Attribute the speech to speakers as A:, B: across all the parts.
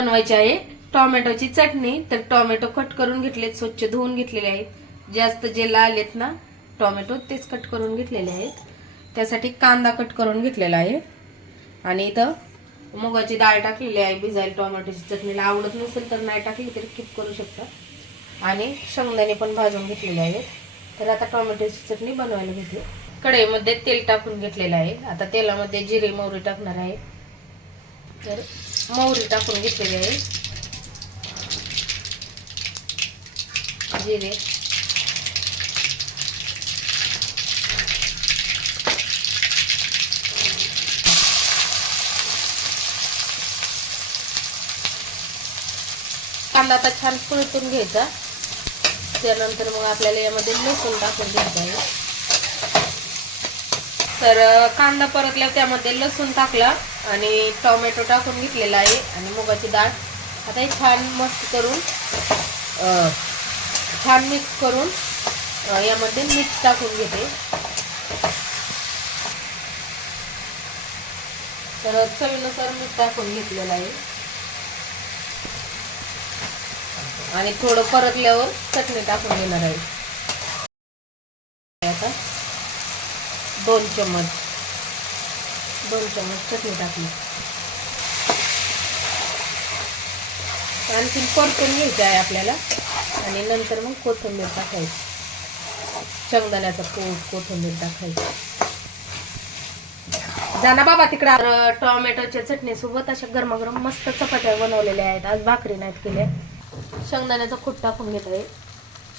A: बनवायची आहे. टोमॅटोची चटणी तर टोमॅटो कट करून घेतलेत स्वच्छ धुवून घेतलेले आहेत. जास्त जे लाल आहेत ना टोमॅटो तेच कट करून घेतलेले आहेत. त्यासाठी कांदा कट करून घेतलेला आहे. आणि इथं मुगाची डाळ टाकलेली आहे. भिजायला टोमॅटोची चटणीला आवडत नसेल तर नाही टाकली तरी किप करू शकता. आणि शेंगदाणे पण भाजून घेतलेले आहेत. तर आता टोमॅटोची चटणी बनवायला घेतली. कढईमध्ये तेल टाकून घेतलेलं आहे. आता तेलामध्ये जिरे मोहरी टाकणार आहे. तर मोहरी टाकून घेतलेली आहे. जिरे. कांदा आता छान परतून घ्यायचा. त्यानंतर मग आपल्याला यामध्ये लसूण टाकून घ्यायचं आहे. तर कांदा परतला त्यामध्ये लसूण टाकला. आणि टोमॅटो टाकून घेतलेला आहे आणि मुगाची डाळ. आता हे छान मस्त करून छान मिक्स करून यामध्ये मीठ टाकून घेते. तर चवीनुसार मीठ टाकून घेतलेलं आहे. आणि थोडं परतल्यावर चटणी टाकून घेणार आहे. आता दोन चम्मच. दोन चमच चटणी टाकली. आणखीन परतून घ्यायची आहे आपल्याला. आणि नंतर मग कोथिंबीर टाकायची. शेंगदाण्याचा कूट कोथिंबीर टाकायची. जाना बाबा तिकडं. टोमॅटोच्या चटणीसोबत अशा गरमागरम मस्त चपात्या बनवलेल्या आहेत. आज भाकरी नाहीत केल्या. शेंगदाण्याचा खूट टाकून घेत आहे.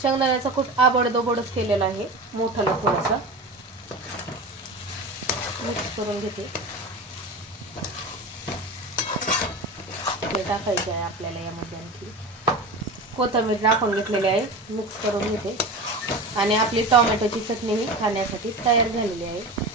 A: शेंगदाण्याचा खूट आबडदोबडच केलेला आहे. मोठाला थोडासा मिक्स करून घेते. ते टाकायचे आहे आपल्याला यामध्ये आणखी. कोथिंबीर टाकून घेतलेली आहे मिक्स करून घेते. आणि आपली टोमॅटोची चटणी ही खाण्यासाठी तयार झालेली आहे.